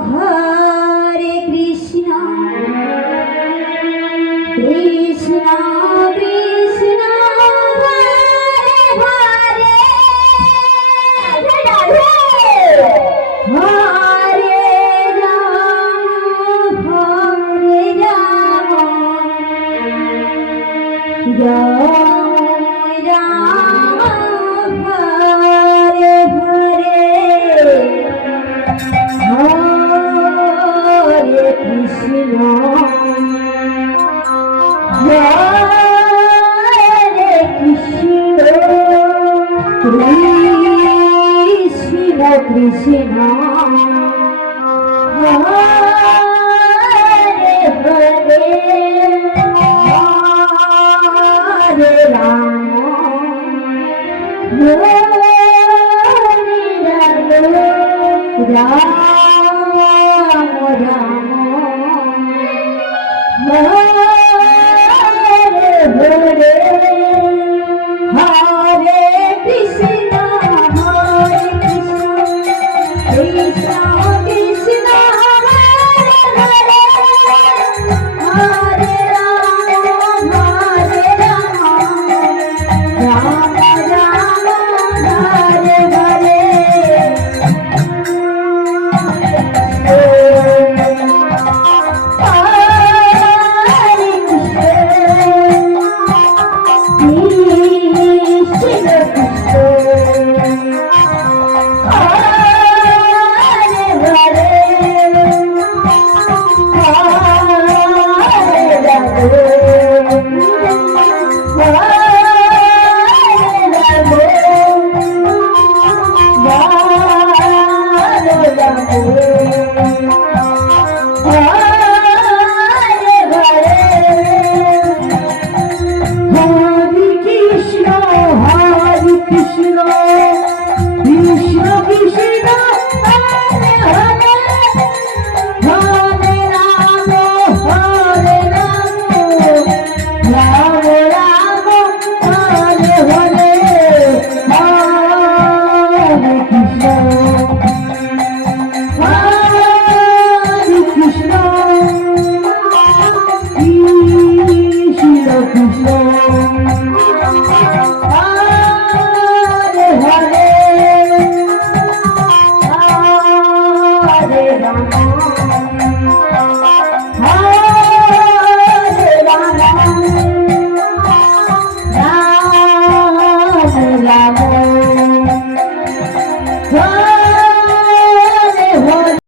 Hare Krishna Krishna Krishna Hare Hare Hare Ram Ram Ram Hare Hare Hare Krishna Krishna Krishna Hare Hare Hare Ram Ram Ram Hare Hare Hare Krishna Krishna Krishna Hare Hare Hare Ram Ram Ram Hare Hare Hare Rama